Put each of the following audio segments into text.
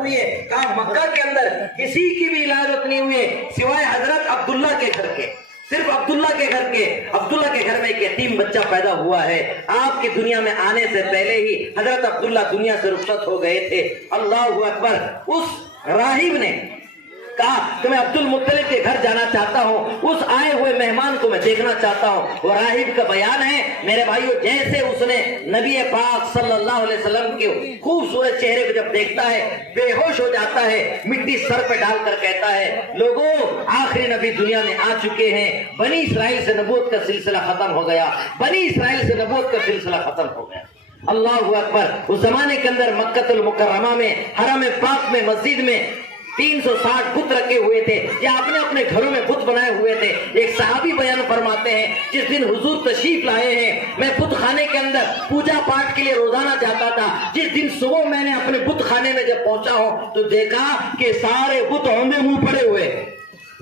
ہوئی ہے. کہا مکہ کے اندر کسی کی بھی ولادت نہیں ہوئی سوائے حضرت عبداللہ کے گھر کے. صرف عبداللہ کے گھر میں ایک یتیم بچہ پیدا ہوا ہے. آپ کی دنیا میں آنے سے پہلے ہی حضرت عبداللہ دنیا سے رخصت ہو گئے تھے. اللہ اکبر. اس راہب نے کہا کہ میں عبد المطلب کے گھر جانا چاہتا ہوں, اس آئے ہوئے مہمان کو میں دیکھنا چاہتا ہوں. وہ راہب کا بیان ہے میرے بھائیو, جیسے اس نے نبی پاک صلی اللہ علیہ وسلم کے خوبصورت چہرے کو جب دیکھتا ہے بے ہوش ہو جاتا ہے, مٹی سر پہ ڈال کر کہتا ہے لوگوں آخری نبی دنیا میں آ چکے ہیں, بنی اسرائیل سے نبوت کا سلسلہ ختم ہو گیا, بنی اسرائیل سے نبوت کا سلسلہ ختم ہو گیا. اللہ اکبر. اس زمانے کے اندر مکہ المکرمہ میں حرم پاک میں مسجد میں 360 بت رکھے ہوئے تھے, یا اپنے اپنے گھروں میں بت بنائے ہوئے تھے. ایک صحابی بیان فرماتے ہیں جس دن حضور تشریف لائے ہیں میں بت خانے کے اندر پوجا پاٹ کے لیے روزانہ جاتا تھا. جس دن صبح میں نے اپنے بت خانے میں جب پہنچا ہوں تو دیکھا کہ سارے بت اوندے منہ پڑے ہوئے,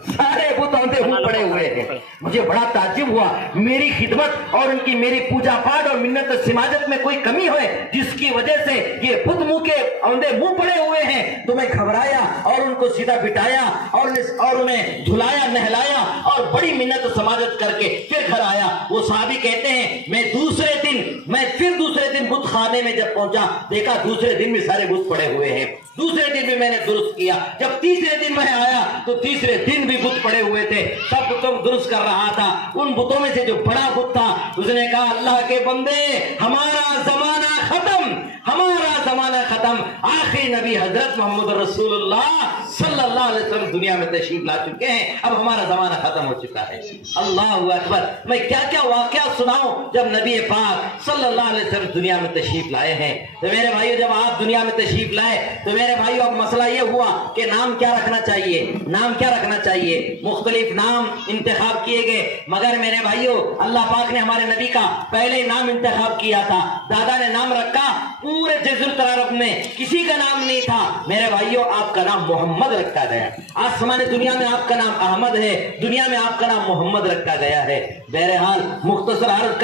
سارے بت اوندے منہ پڑے ہوئے ہیں. مجھے بڑا تعجب ہوا, میری خدمت اور ان کی میری پوجا پاٹ اور منت سماجت میں کوئی کمی ہوئے جس کی وجہ سے یہ بت منہ کے اوندے منہ پڑے ہوئے ہیں. تو میں گھبرایا اور ان کو سیدھا بٹھایا اور انہیں دھلایا نہلایا اور بڑی منت سماجت کر کے پھر گھر آیا. وہ صحابی کہتے ہیں میں دوسرے دن بت خانے میں جب پہنچا دیکھا دوسرے دن بھی سارے بت پڑے ہوئے ہیں. دوسرے دن بھی میں نے درست کیا. جب تیسرے دن میں آیا تو تیسرے دن بھی بت پڑے ہوئے تھے. سب بتوں کو درست کر رہا تھا. ان بتوں میں سے جو بڑا بت تھا اس نے کہا اللہ کے بندے ہمارا زمانہ ختم, ہمارا زمانہ ختم. آخری نبی حضرت محمد رسول اللہ صلی اللہ علیہ وسلم دنیا میں تشریف لا چکے ہیں, اب ہمارا زمانہ ختم ہو چکا ہے. اللہ اکبر. میں کیا کیا واقعہ سناؤں جب نبی پاک صلی اللہ علیہ وسلم دنیا میں تشریف لائے ہیں. تو میرے بھائیو جب آپ دنیا میں تشریف لائے تو میرے بھائیو اب مسئلہ یہ ہوا کہ نام کیا رکھنا چاہیے, نام کیا رکھنا چاہیے. مختلف نام انتخاب کیے گئے, مگر میرے بھائیو اللہ پاک نے ہمارے نبی کا پہلے نام انتخاب کیا تھا. دادا نے نام رکھا, پورے جزیرۃ العرب میں کسی کا نام نہیں تھا. میرے بھائیو آپ کا نام محمد رکھا گیا. آسمانی دنیا میں آپ کا نام احمد ہے, دنیا میں آپ کا نام محمد رکھا گیا ہے. بہرحال مختصر عرض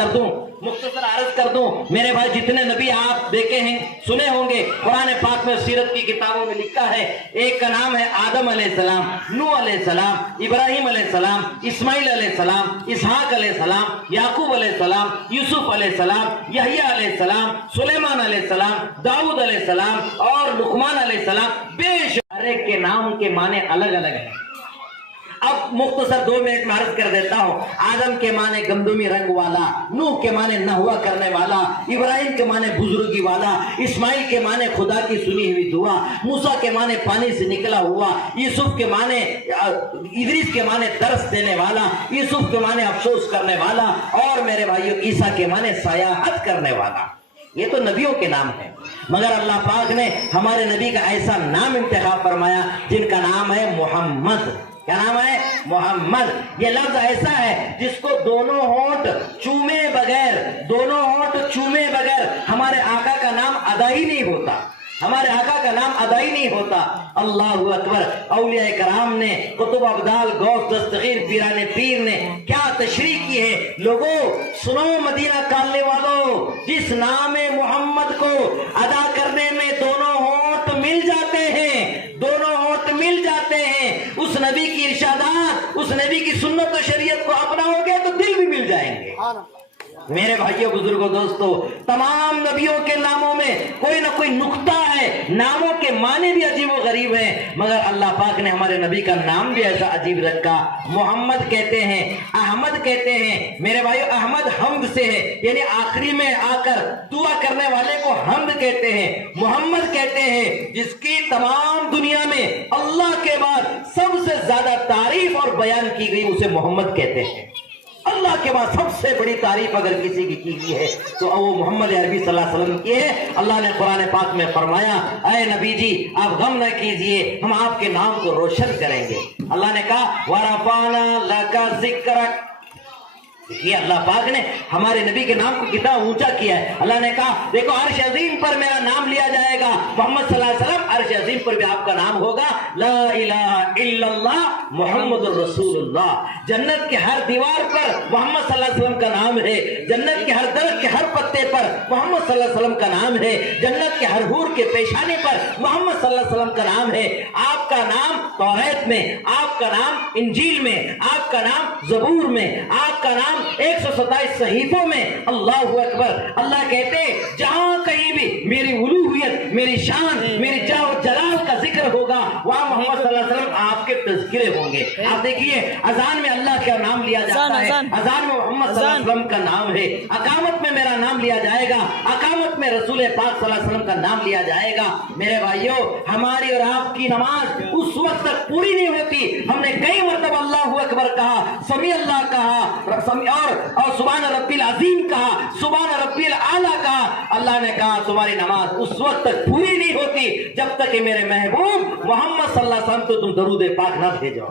کر دوں میرے بھائی, جتنے نبی آپ دیکھے ہیں سنے ہوں گے قرآن پاک میں سیرت کی کتابوں میں لکھا ہے. ایک کا نام ہے آدم علیہ السلام, نوح علیہ السلام, ابراہیم علیہ السلام, اسماعیل علیہ السلام, اسحاق علیہ السلام, یعقوب علیہ السلام, یوسف علیہ السلام, یحییٰ علیہ السلام, سلیمان علیہ السلام, داؤد علیہ السلام اور لقمان علیہ السلام. بے شمار ہر ایک کے نام کے معنی الگ الگ ہیں. اب مختصر 2 منٹ میں عرض کر دیتا ہوں. آدم کے معنی گندمی رنگ والا, نوح کے معنی نحوا کرنے والا, ابراہیم کے معنی بزرگی والا, اسماعیل کے معنی خدا کی سنی ہوئی دعا, موسیٰ کے معنی پانی سے نکلا ہوا, یوسف کے معنی ادریس کے معنی درس دینے والا, یوسف کے معنی افسوس کرنے والا, اور میرے بھائیو عیسیٰ کے معنی سیاحت کرنے والا. یہ تو نبیوں کے نام ہیں, مگر اللہ پاک نے ہمارے نبی کا ایسا نام انتخاب فرمایا جن کا نام ہے محمد. کیا نام ہے؟ محمد. یہ لفظ ایسا ہے جس کو دونوں ہونٹ چومے بغیر ہمارے آقا کا نام ادا ہی نہیں ہوتا, ہمارے آقا کا نام ادا ہی نہیں ہوتا. اللہ اکبر. اولیاء کرام نے, قطب ابدال, غوث دستگیر, پیران پیر نے کیا تشریح کی ہے. لوگوں سنو مدینہ کالنے والوں, جس نام محمد کو ادا کرنے میں دونوں ہونٹ مل جاتے ہیں, دونوں ہونٹ مل جاتے ہیں, اس نبی کی ارشادات, اس نبی کی سنت و شریعت کو اپناؤ گے تو دل بھی مل جائیں گے. میرے بھائیوں بزرگوں دوستو, تمام نبیوں کے ناموں میں کوئی نہ کوئی نقطہ ہے, ناموں کے معنی بھی عجیب و غریب ہیں, مگر اللہ پاک نے ہمارے نبی کا نام بھی ایسا عجیب رکھا. محمد کہتے ہیں, احمد کہتے ہیں. میرے بھائیوں احمد حمد سے ہے, یعنی آخری میں آ کر دعا کرنے والے کو حمد کہتے ہیں. محمد کہتے ہیں جس کی تمام دنیا میں اللہ کے بعد سب سے زیادہ تعریف اور بیان کی گئی, اسے محمد کہتے ہیں. اللہ کے بعد سب سے بڑی تعریف اگر کسی کی گئی ہے تو وہ محمد عربی صلی اللہ علیہ وسلم کی ہے. اللہ نے قرآن پاک میں فرمایا اے نبی جی آپ غم نہ کیجئے, ہم آپ کے نام کو روشن کریں گے. اللہ نے کہا وَرَفَعْنَا لَكَ ذِكْرَكَ, देखिए अल्लाह पाक ने हमारे नबी के नाम को कितना ऊंचा किया है। अल्लाह ने कहा देखो अर्श अजीम पर मेरा नाम लिया जाएगा, मोहम्मद सल्लल्लाहु अलैहि वसल्लम अर्श अजीम पर भी आपका नाम होगा, ला इलाहा इल्लल्लाह मुहम्मदुर रसूलुल्लाह। जन्नत के हर दीवार पर मोहम्मद सल्लल्लाहु अलैहि वसल्लम का नाम है, जन्नत के हर दरख्त के हर पत्ते पर मोहम्मद सल्लल्लाहु अलैहि वसल्लम का नाम है, जन्नत के हर हूर के पेशाने पर मोहम्मद सल्लल्लाहु अलैहि वसल्लम का नाम है। आपका नाम तौरात में, आपका नाम इंजील में, आपका नाम जबूर में, आपका नाम 127 सहीफों में। अल्लाहु अकबर। अल्लाह कहते जहां कहीं भी मेरी उलूहियत, मेरी शान, मेरी जाह जलाल का जिक्र होगा, वहां मोहम्मद सल्लल्लाहु अलैहि वसल्लम आपके तज़किरे होंगे। आप देखिए अजान में अल्लाह का नाम लिया जाता है, अजान में मोहम्मद सल्लल्लाहु अलैहि वसल्लम का नाम है, अकामत में मेरा नाम लिया जाएगा, अकामत में रसूल पाक सल्लल्लाहु अलैहि वसल्लम का नाम लिया जाएगा। मेरे भाइयों, हमारी और आपकी नमाज उस वक्त तक पूरी नहीं होती। हमने कई मरतबा अल्लाहु अकबर कहा, समी अल्लाह कहा, और सुभान रब्बिल अजीम कहा, सुभान रब्बिल आला कहा। अल्लाह ने कहा तुम्हारी नमाज उस वक्त तक पूरी नहीं होती जब तक कि मेरे महबूब मोहम्मद सल्लल्लाहु अलैहि वसल्लम तो तुम दरूद पाक ना भेजो।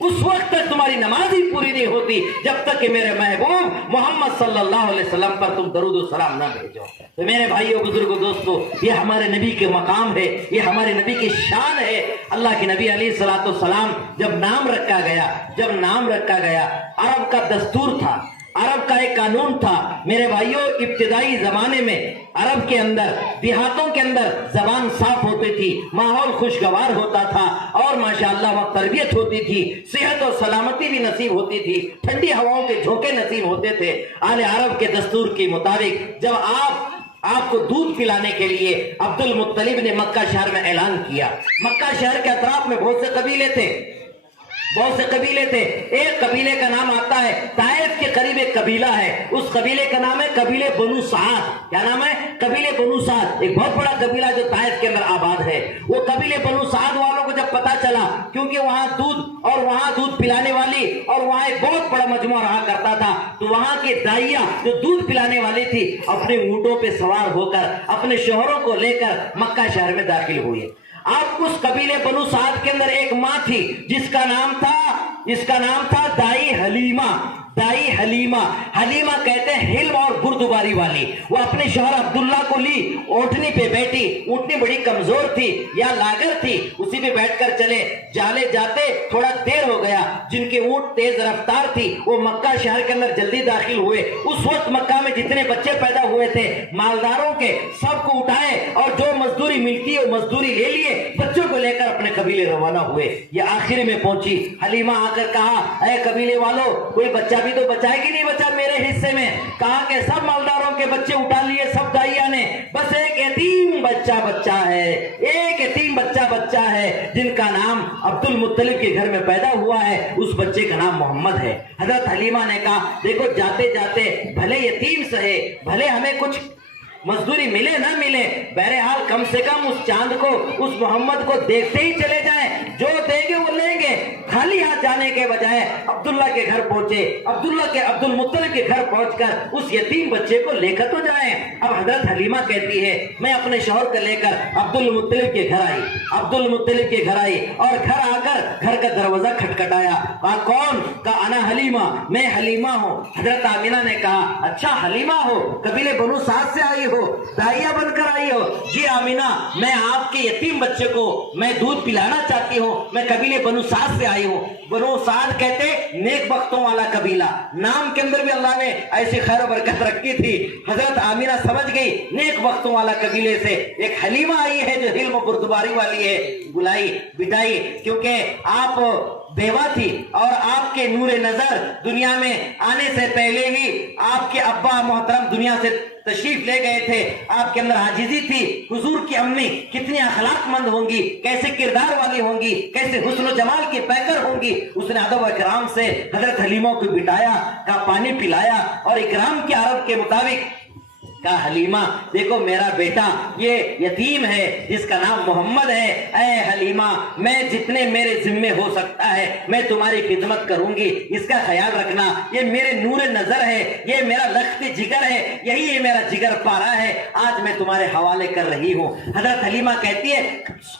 उस वक्त तक तुम्हारी नमाज ही पूरी नहीं होती जब तक कि मेरे महबूब मोहम्मद सल्लल्लाहु अलैहि वसल्लम पर तुम दरूद और सलाम ना भेजो। तो मेरे भाइयों बुजुर्गों दोस्तों, ये हमारे नबी के मकाम है, ये हमारे नबी की शान है। अल्लाह के नबी अलैहिस्सलातु वस्सलाम जब नाम रखा गया, अरब का दस्तूर था, अरब का एक कानून था। मेरे भाइयों, इब्तिदाई जमाने में अरब के अंदर, देहातों के अंदर जबान साफ होती थी, माहौल खुशगवार होता था और माशाअल्लाह वहाँ तरबियत होती थी, सेहत और सलामती भी नसीब होती थी, ठंडी हवाओं के झोंके नसीब होते थे। आले अरब के दस्तूर के मुताबिक जब आपको दूध पिलाने के लिए अब्दुल मुत्तलिब ने मक्का शहर में ऐलान किया। मक्का शहर के अतराफ में बहुत से कबीले थे। एक कबीले का नाम आता है, ताइफ के करीब एक कबीला है, उस कबीले का नाम है कबीले बनु साद। क्या नाम है? कबीले बनु साद। एक बहुत बड़ा कबीला जो ताइफ के अंदर आबाद है। वो कबीले बनु साद वालों को जब पता चला, क्योंकि वहां दूध पिलाने वाली और वहां एक बहुत बड़ा मजमुआ रहा करता था, तो वहां के दाइया जो दूध पिलाने वाली थी अपने ऊंटों पे सवार होकर अपने शोहरों को लेकर मक्का शहर में दाखिल हुए। अब उस कबीले बनु साद के अंदर एक माँ थी जिसका नाम था दाई हलीमा कहते हैं हिल्म और गुर्दुबारी वाली। वो अपने शौहर अब्दुल्ला को ली, ऊँटनी पे बैठी। ऊँटनी बड़ी कमजोर थी या लागर थी, उसी पे बैठकर चले। जाते थोड़ा देर हो गया। जिनके ऊँट तेज रफ्तार थी वो मक्का शहर के अंदर जल्दी दाखिल हुए। उस वक्त मक्का में जितने बच्चे पैदा हुए थे मालदारों के, सबको उठाए और जो मजदूरी मिलती है मजदूरी ले लिए, बच्चों को लेकर अपने कबीले रवाना हुए। ये आखिर में पहुंची। हलीमा आकर कहा, अरे कबीले वालों, कोई बच्चा भी तो बचाएगी नहीं बचा मेरे हिस्से में। कहा कि सब मालदारों के बच्चे उठा लिए सब दाइया ने, बस एक यतीम बच्चा है जिनका नाम अब्दुल मुत्तलिब के घर में पैदा हुआ है, उस बच्चे का नाम मोहम्मद है। हजरत हलीमा ने कहा, देखो जाते जाते भले यतीम सहे, भले हमें कुछ मजदूरी मिले ना मिले, बहरहाल कम से कम उस चांद को, उस मोहम्मद को देखते ही चले जाएं। जो देंगे वो लेंगे। खाली हाथ जाने के बजाय अब्दुल्ला के घर पहुंचे। अब्दुल मुत्तलिब के घर पहुंचकर उस यतीम बच्चे को लेकर तो जाएं। अब हजरत हलीमा कहती है, मैं अपने शौहर को लेकर अब्दुल मुत्तलिब के घर आई और घर आकर घर का दरवाजा खटखटाया। कहा, कौन? कहा, अना हलीमा, मैं हलीमा हूँ। हजरत आमिना ने कहा, अच्छा हलीमा हो, कबीले बनु साद से आई हो, दाइया बनकर आई हो? जी आमिना, मैं आपके यतीम बच्चे को मैं दूध पिलाना चाहती हूँ, मैं कबीले बनु साद से आई हूँ। बनु साद कहते नेक बख्तों वाला कबीला, नाम के अंदर भी अल्लाह ने ऐसी खैर बरकत रखी थी। हजरत आमिना समझ गई नेक बख्तों वाला कबीले से एक हलीमा आई है जो हिल्म गुर्दबारी वाली है। बुलाई बिदाई, क्योंकि आप बेवा थी और आपके नूरे नजर दुनिया में आने से पहले ही आपके अब्बा मोहतरम दुनिया से तशरीफ ले गए थे। आपके अंदर आजिजी थी। हुजूर की अम्मी कितनी अखलाकमंद होंगी, कैसे किरदार वाली होंगी, कैसे हुस्न जमाल की पैकर होंगी। उसने अदब इकराम से हजरत हलीमा को बिठाया, का पानी पिलाया और इकराम के अरब के मुताबिक कहा हलीमा देखो मेरा बेटा ये यतीम है जिसका नाम मोहम्मद है, ऐ हलीमा मैं जितने मेरे जिम्मे हो सकता है मैं तुम्हारी खिदमत करूंगी, इसका ख्याल रखना, ये मेरे नूर नजर है, ये मेरा लख्त जिगर है, यही ये मेरा जिगर पारा है, आज मैं तुम्हारे हवाले कर रही हूँ। हजरत हलीमा कहती है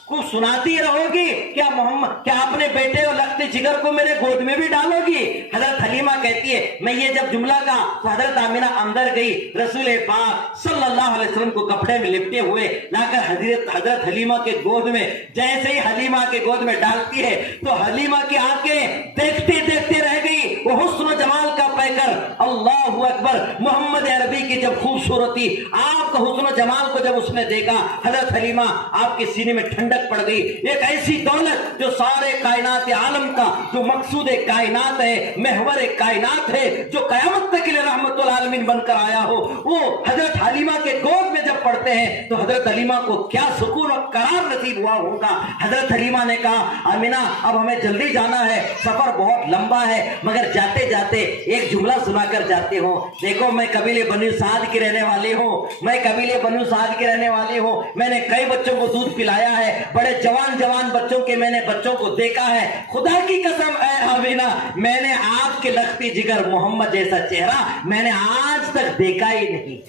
कुछ सुनाती रहोगी क्या मोहम्मद, क्या अपने बेटे और लख्त जिगर को मेरे गोद में भी डालोगी? हजरत हलीमा कहती है मैं ये जब जुमला का तो हजरत आमिना अंदर गई, रसूल पाक सल्लल्लाहु अलैहि वसल्लम को कपड़े में लिपटे हुए लाकर हजरत हलीमा के गोद में जैसे ही हलीमा के गोद में डालती है तो हलीमा की आंखें देखते देखते रह गई, वो हुस्न जमाल का पैकर, अल्लाहु अकबर, मोहम्मद अरबी की जब खूबसूरती, आपका हुस्न जमाल को जब उसने देखा, हजरत हलीमा आपके सीने में ठंडक पड़ गई। एक ऐसी दौलत जो सारे कायनात आलम का जो मकसूद कायनात है, महवर कायनात है, जो कयामत तक के लिए रहमतुल आलमीन बनकर आया हो, वो हजरत हलीमा के गोद में जब पढ़ते हैं तो हजरत हलीमा को क्या सुकून और करार नसीब हुआ होगा। हजरत हलीमा ने कहा आमिना अब हमें जल्दी जाना है, सफर बहुत लंबा है, मगर जाते जाते एक जुमला सुनाकर जाते हो। देखो मैं कबीले बनु साद की रहने वाली हूँ, मैं कबीले बनु साद की रहने वाली हूँ, मैंने कई बच्चों को दूध पिलाया है, बड़े जवान जवान बच्चों के मैंने बच्चों को देखा है, खुदा की कसम है आमिना मैंने आपके लख्ती जिगर मोहम्मद जैसा चेहरा मैंने आज तक देखा ही नहीं।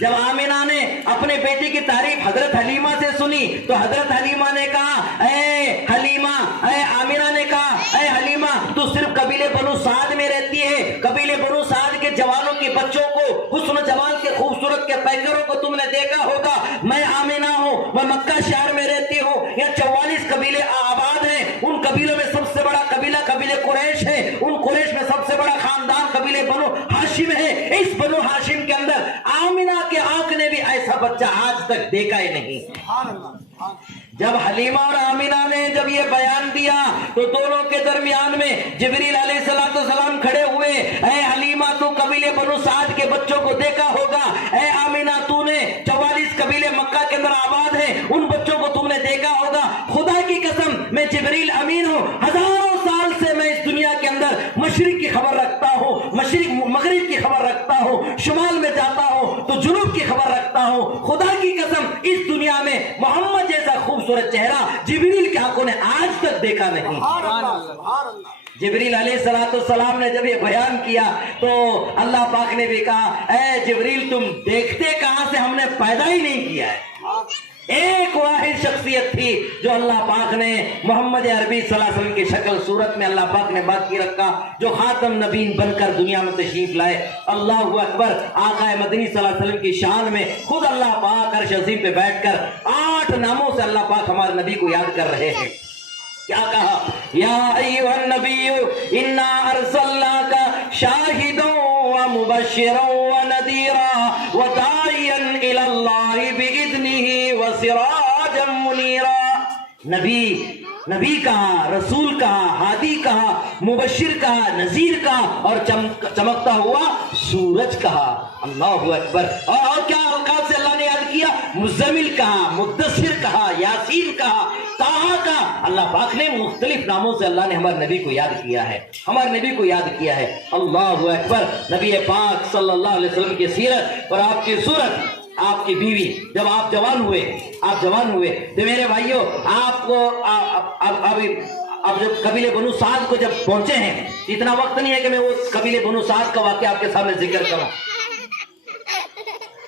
जब आमिना ने अपने बेटे की तारीफ हजरत हलीमा से सुनी तो हजरत हलीमा ने कहा ऐ हलीमा, ऐ आमिना ने कहा ऐ हलीमा तू सिर्फ कबीले बनु साद में रहती है, कबीले बनु साद के जवानों के बच्चों को, हुस्न जमाल के खूबसूरत के पैकरों को तुमने देखा होगा। मैं आमिना हूँ, मैं मक्का शहर में रहती हूँ, यहाँ 44 कबीले आबाद हैं, उन कबीलों में सबसे बड़ा कबीला कबीले कुरैश है, उन कुरैश में सबसे बड़ा खानदान कबीले बनु हाशिम है। इस बनु हाशिम के अंदर आमिना के आंख ने भी ऐसा बच्चा आज तक देखा ही नहीं। जब हलीमा और आमिना ने जब ये बयान दिया तो दोनों के दरमियान में जिब्रील अलैहिस्सलाम खड़े हुए, ऐ हलीमा तू कबीले बनु साद के बच्चों को देखा होगा, ऐ आमिना तूने 44 कबीले मक्का के अंदर आबाद हैं, उन बच्चों को तुमने देखा होगा। खुदा की कसम मैं जिब्रील अमीन हूँ, हजारों साल से मैं इस दुनिया के अंदर मशरिक की खबर रखता हूँ, मशरिक मगरिब की खबर रखता हूँ, शुमाल में जाता हूँ तो जुनूब की खबर रखता हूँ। खुदा की कसम इस दुनिया में मोहम्मद जैसा खूबसूरत चेहरा जिब्रील की आंखों ने आज तक देखा नहीं। जिब्रील अलैहिस्सलाम ने जब ये बयान किया तो अल्लाह पाक ने भी कहा ऐ जिब्रील तुम देखते कहां से, हमने पैदा ही नहीं किया है। एक वाहिद शख्सियत थी जो अल्लाह पाक ने मोहम्मद अरबी सल्लल्लाहु अलैहि वसल्लम की शक्ल सूरत में अल्लाह पाक ने बाकी रखा, जो खातम नबीन बनकर दुनिया में तशरीफ लाए। अल्लाहु अकबर, आका मदनी सल्लल्लाहु अलैहि वसल्लम की शान में खुद अल्लाह पाक अर्श अज़ीम पे बैठकर 8 नामों से अल्लाह पाक हमारे नबी को याद कर रहे हैं। क्या कहा? या अय्युहन नबिय्यु इन्ना अर्सलनाका शाहिदन व मुबश्शिरन व नदीरा व दाइयन इलल्लाहि बिइज़्निही व सिराजन मुनीरा। नबी कहा, रसूल कहा, हादी कहा, मुबश्शिर कहा, नजीर कहा और चमकता हुआ सूरज कहा। अल्लाहु अकबर। और क्या अलकाब से अल्लाह ने याद किया? मुज़्ज़मिल कहा, मुद्दस्सिर कहा, यासीन कहा, ताहा कहा। अल्लाह पाक ने मुख्तलिफ नामों से अल्लाह ने हमारे नबी को याद किया है, हमारे नबी को याद किया है। अल्लाहु अकबर। नबी पाक सल्लल्लाहु अलैहि वसल्लम की सीरत और आपकी सूरत, आपकी बीवी, जब आप जवान हुए तो मेरे भाइयों आपको अब जब कबीले बनु साद को जब पहुंचे हैं, इतना वक्त नहीं है कि मैं वो कबीले बनु साद का वाकया आपके सामने जिक्र करूं।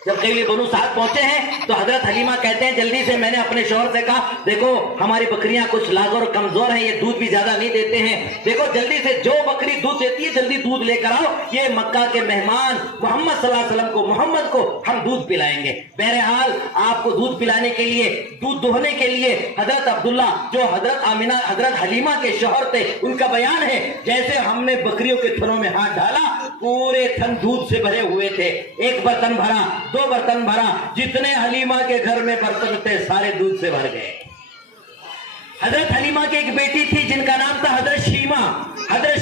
जब कबीले बनु साद पहुंचे हैं तो हजरत हलीमा कहते हैं जल्दी से, मैंने अपने शौहर से कहा देखो हमारी बकरियां कुछ लागर और कमजोर हैं, ये दूध भी ज्यादा नहीं देते हैं, देखो जल्दी से जो बकरी दूध देती है जल्दी दूध लेकर आओ, ये मक्का के मेहमान मोहम्मद सल्लल्लाहु अलैहि वसल्लम को, मोहम्मद को हम दूध पिलाएंगे। बहरहाल आपको दूध पिलाने के लिए, दूध दोहने के लिए हजरत अब्दुल्ला जो हजरत आमिना हजरत हलीमा के शौहर थे, उनका बयान है जैसे हमने बकरियों के थनों में हाथ डाला पूरे थन दूध से भरे हुए थे। एक बर्तन भरा, 2 बर्तन भरा, जितने हलीमा के घर में बर्तन थे सारे दूध से भर गए। हजरत हलीमा की एक बेटी थी जिनका नाम था हजरत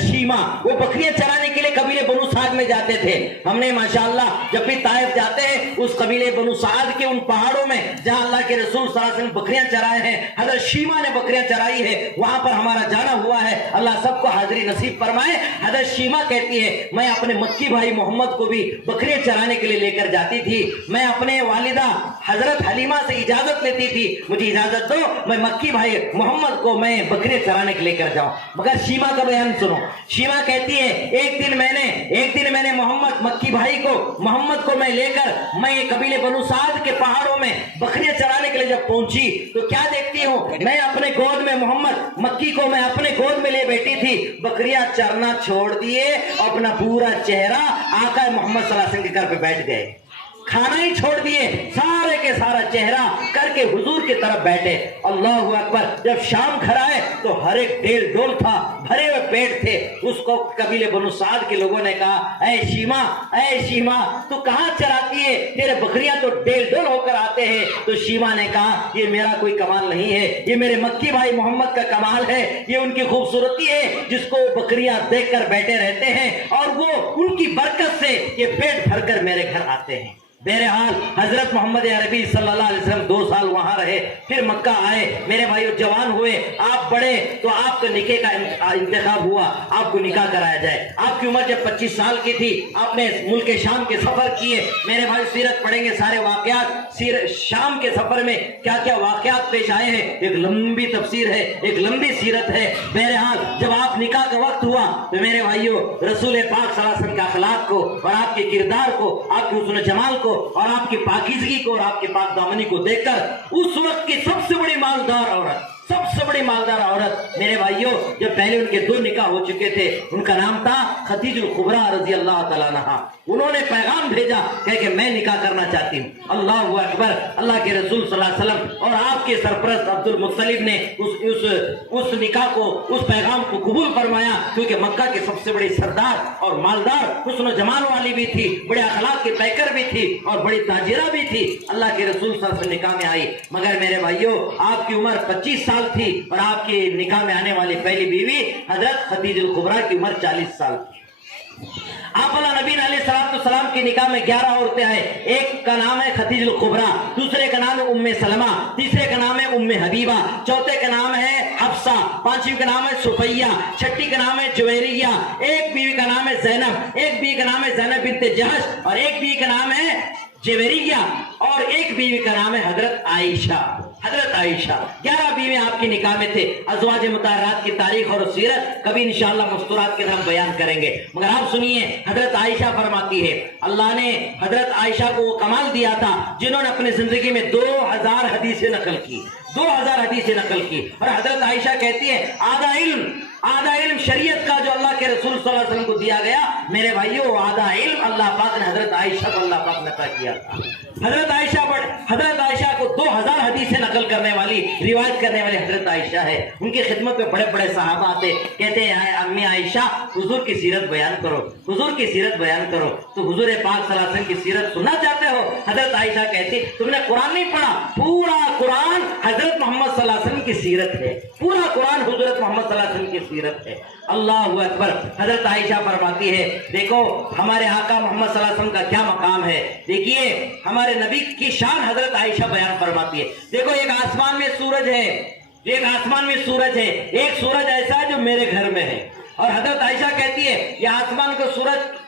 शीमा। वो बकरियां चराने के लिए कबीले बनु साद में میں جاتے تھے. ہم نے ماشاءاللہ جب بھی طائف جاتے ہیں اس قبیلے بنو سعد کے ان پہاڑوں میں جہاں اللہ کے رسول صلی اللہ علیہ وسلم بکریاں چرائے ہیں, حضرت شیما نے بکریاں چرائی ہے, وہاں پر ہمارا جانا ہوا ہے. اللہ سب کو حاضری نصیب فرمائے. حضرت شیما کہتی ہے میں اپنے مکی بھائی محمد کو بھی بکریاں چرانے کے لیے لے کر جاتی تھی. میں اپنے والدہ حضرت حلیمہ سے اجازت لیتی تھی, مجھے اجازت دو میں مکی بھائی محمد کو میں بکریاں چرانے کے لے کر جاؤں. مگر شیما کا بیان سنو. شیما کہتی ہے ایک دن میں نے مکی بھائی کو محمد کو میں لے کر میں قبیلے بنو سعد کے پہاڑوں میں بکریاں چرانے کے لیے جب پہنچی تو کیا دیکھتی ہوں, میں اپنے گود میں محمد مکی کو میں اپنے گود میں لے بیٹھی تھی. بکریاں چرنا چھوڑ دیے, اپنا پورا چہرہ آقا محمد صلی اللہ علیہ وسلم کے گھر پہ بیٹھ گئے. کھانا ہی چھوڑ دیے, سارے کے سارا چہرہ کر کے حضور کی طرف بیٹھے. اللہ اکبر. جب شام گھر آئے تو ہر ایک ڈیل ڈول تھا, بھرے ہوئے پیٹ تھے. اس کو قبیلے بنو سعد کے لوگوں نے کہا اے شیما تو کہاں چراتی ہے, تیرے بکریاں تو ڈیل ڈول ہو کر آتے ہیں. تو شیما نے کہا یہ میرا کوئی کمال نہیں ہے, یہ میرے مکی بھائی محمد کا کمال ہے, یہ ان کی خوبصورتی ہے جس کو بکریاں دیکھ کر بیٹھے رہتے ہیں اور وہ ان کی برکت سے یہ پیٹ بھر کر میرے گھر آتے ہیں. بہرحال حضرت محمد عربی صلی اللہ علیہ وسلم 2 سال وہاں رہے, پھر مکہ آئے. میرے بھائیو جوان ہوئے, آپ بڑے تو آپ کا نکاح کا انتخاب ہوا, آپ کو نکاح کرایا جائے. آپ کی عمر جب 25 سال کی تھی آپ نے ملک شام کے سفر کیے. میرے بھائی سیرت پڑھیں گے سارے واقعات, شام کے سفر میں کیا کیا واقعات پیش آئے ہیں, ایک لمبی تفسیر ہے, ایک لمبی سیرت ہے. بہرحال جب آپ نکاح کا وقت ہوا تو میرے بھائیو رسول پاک صلی اللہ علیہ وسلم کے اخلاق کو اور آپ کے کردار کو, آپ کے حسن و جمال کو اور آپ کی پاکیزگی کو اور آپ کی پاک دامنی کو دیکھ کر اس وقت کی سب سے بڑی مالدار عورت میرے بھائیوں, جب پہلے ان کے 2 نکاح ہو چکے تھے, ان کا نام تھا خدیجہ الکبریٰ رضی اللہ تعالیٰ عنہا. انہوں نے پیغام بھیجا کہ میں نکاح کرنا چاہتی ہوں. اللہ اکبر. اللہ کے رسول صلی اللہ علیہ وسلم اور آپ کے سرپرست عبد المطلب نے اس نکاح کو, اس پیغام کو قبول فرمایا, کیونکہ مکہ کے سب سے بڑی سردار اور مالدار حسن و جمال والی بھی تھی, بڑے اخلاق کے پیکر بھی تھی اور بڑی تاجرہ بھی تھی. اللہ کے رسول صلی اللہ علیہ وسلم نکاح میں آئی. مگر میرے بھائیوں آپ کی عمر 25 سال تھی اور آپ کی نکاح میں آنے والی پہلی بیوی حضرت خدیجہ الکبریٰ کی عمر 40 سال تھی. آپ اللہ نبی علیہ السلام کی نکاح میں 11 عورتیں آئے. ایک کا نام ہے خدیجہ الکبریٰ, دوسرے کا نام ہے ام سلمہ, تیسرے کا نام ہے ام حبیبہ, چوتھے کا نام ہے حفصہ, پانچویں کا نام ہے صفیہ, چھٹی کا نام ہے جویریہ, ایک بیوی کا نام ہے زینب, ایک بیوی کا نام ہے زینب بنت جحش, اور ایک بیوی کا نام ہے جویریہ, اور ایک بیوی کا نام ہے حضرت عائشہ. 11 بیوی آپ کی نکاح میں تھے. ازواج مطہرات کی تاریخ اور سیرت کبھی انشاءاللہ مستورات کے ہم بیان کریں گے. مگر آپ سنیے, حضرت عائشہ فرماتی ہے اللہ نے حضرت عائشہ کو وہ کمال دیا تھا جنہوں نے اپنی زندگی میں 2000 حدیثیں نقل کی, 2000 حدیثیں نقل کی. اور حضرت عائشہ کہتی ہے آدھا علم شریعت کا جو اللہ کے رسول صلی اللہ علیہ وسلم کو دیا گیا, میرے بھائیوں آدھا علم اللہ پاک نے حضرت عائشہ کو اللہ پاک نے عطا کیا تھا. حضرت عائشہ کو 2000 حدیثیں نقل کرنے والی, روایت کرنے والی حضرت عائشہ ہے. ان کی خدمت میں بڑے بڑے صحابہ آتے, کہتے ہیں امی عائشہ حضور کی سیرت بیان کرو, حضور کی سیرت بیان کرو. تو حضور پاک صلی اللہ علیہ وسلم کی سیرت سننا چاہتے ہو؟ حضرت عائشہ کہتی تم نے قرآن نہیں پڑھا, پورا قرآن حضرت محمد صلی اللہ علیہ وسلم کی سیرت ہے, پورا قرآن حضرت محمد صلی اللہ علیہ وسلم کی سیرت ہے. اللہ اکبر. حضرت عائشہ فرماتی ہے دیکھو ہمارے آقا محمد صلی اللہ علیہ وسلم کا کیا مقام ہے. دیکھیے ہمارے نبی کی شان حضرت عائشہ بیان فرماتی ہے. دیکھو ایک آسمان میں سورج ہے, ایک سورج ایسا ہے جو میرے گھر میں ہے. اور حضرت عائشہ کہتی ہے یہ آسمان کا سورج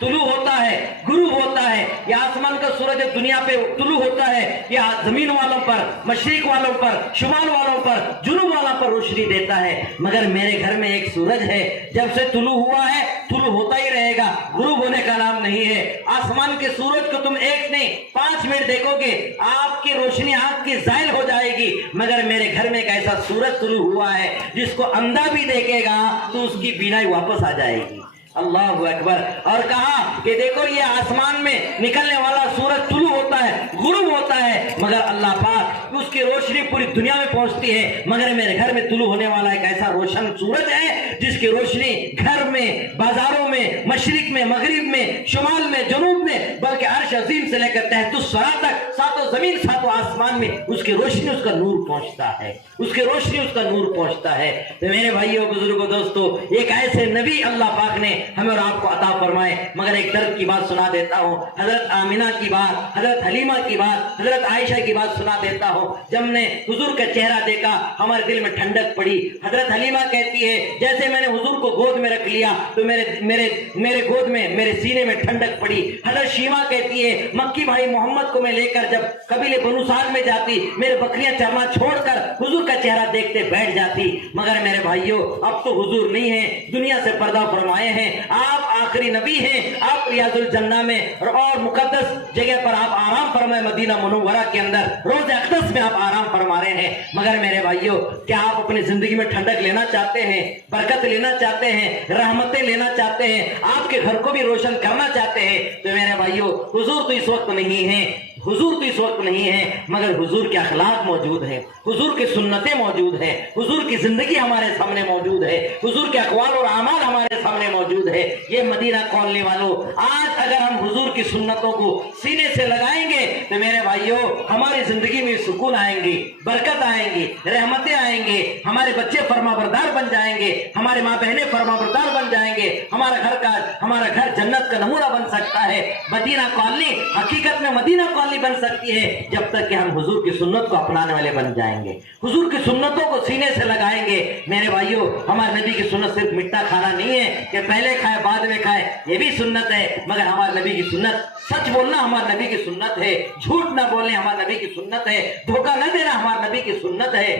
طلوع ہوتا ہے, غروب ہوتا ہے, یہ آسمان کا سورج دنیا پہ طلوع ہوتا ہے, یہ زمین والوں پر, مشرق والوں پر, شمال والوں پر, جنوب والوں پر روشنی دیتا ہے. مگر میرے گھر میں ایک سورج ہے, جب سے طلوع ہوا ہے طلوع ہوتا ہی رہے گا, غروب ہونے کا نام نہیں ہے. آسمان کے سورج کو تم 1 نہیں 5 منٹ دیکھو گے آپ کی روشنی آپ کی زائل ہو جائے گی. مگر میرے گھر میں ایک ایسا سورج طلوع ہوا ہے جس کو اندھا بھی دیکھے گا تو اس کی بینائی واپس آ جائے گی. اللہ اکبر. اور کہا کہ دیکھو یہ آسمان میں نکلنے والا سورج طلوع ہوتا ہے, غروب ہوتا ہے, مگر اللہ پاک اس کی روشنی پوری دنیا میں پہنچتی ہے. مگر میرے گھر میں طلوع ہونے والا ایک ایسا روشن سورج ہے جس کی روشنی گھر میں, بازاروں میں, مشرق میں, مغرب میں, شمال میں, جنوب میں, بلکہ عرش عظیم سے لے کر تحت الثری تک, ساتوں زمین ساتوں آسمان میں اس کی روشنی, اس کا نور پہنچتا ہے, اس کی روشنی, اس کا نور پہنچتا ہے. تو میرے بھائیوں, بزرگوں, دوستو, ایک ایسے نبی اللہ پاک نے हमें और आपको अता फरमाए। मगर एक दर्द की बात सुना देता हूँ, हजरत आमिना की बात, हजरत हलीमा की बात, हजरत आयशा की बात सुना देता हूँ। जब हमने हुजूर का चेहरा देखा हमारे दिल में ठंडक पड़ी। हजरत हलीमा कहती है जैसे मैंने हुजूर को गोद में रख लिया तो मेरे गोद में, मेरे सीने में ठंडक पड़ी। हजरत शीमा कहती है मक्की भाई मोहम्मद को मैं लेकर जब कबीले बनु साद में जाती, मेरे बकरियां चरना छोड़कर हुजूर का चेहरा देखते बैठ जाती। मगर मेरे भाइयों अब तो हुजूर नहीं है, दुनिया से पर्दा फरमाए हैं। आप आखिरी नबी हैं, आप रियाजुल जन्ना में और मुकद्दस जगह पर आप आराम फरमाए, मदीना मुनव्वरा के अंदर रोज़े अक़दस में आप आराम फरमा रहे हैं। मगर मेरे भाइयों क्या आप अपनी जिंदगी में ठंडक लेना चाहते हैं, बरकत लेना चाहते हैं, रहमतें लेना चाहते हैं, आपके घर को भी रोशन करना चाहते हैं? तो मेरे भाइयों हुजूर तो इस वक्त नहीं है, हुजूर तो इस वक्त नहीं है, मगर हुजूर के अखलाक मौजूद है, हुजूर की सुन्नतें मौजूद है, हुजूर की जिंदगी हमारे सामने मौजूद है, हुजूर के अक़वाल और आमाल हमारे सामने मौजूद है। ये मदीना कॉलोनी वालों, आज अगर हम हुजूर की सुन्नतों को सीने से लगाएंगे तो मेरे भाइयों हमारी जिंदगी में सुकून आएंगी, बरकत आएंगी, रहमतें आएंगे, हमारे बच्चे फरमाबरदार बन जाएंगे, हमारे माँ बहनें फरमाबरदार बन जाएंगे, हमारा घर जन्नत का नमूना बन सकता है। मदीना कॉलोनी हकीकत में मदीना कॉलोनी बन सकती है जब तक कि हम हुजूर की सुन्नत को अपनाने वाले बन जाएंगे, हुजूर की सुन्नतों को सीने से लगाएंगे। मेरे भाइयों हमारे नबी की सुन्नत सिर्फ मिठा खाना नहीं है कि पहले खाए बाद में खाए, ये भी सुन्नत है, मगर हमारे नबी की सुन्नत सच बोलना हमारे नबी की सुन्नत है, झूठ ना बोलने हमारे नबी की सुन्नत है, धोखा न देना हमारे नबी की सुन्नत है,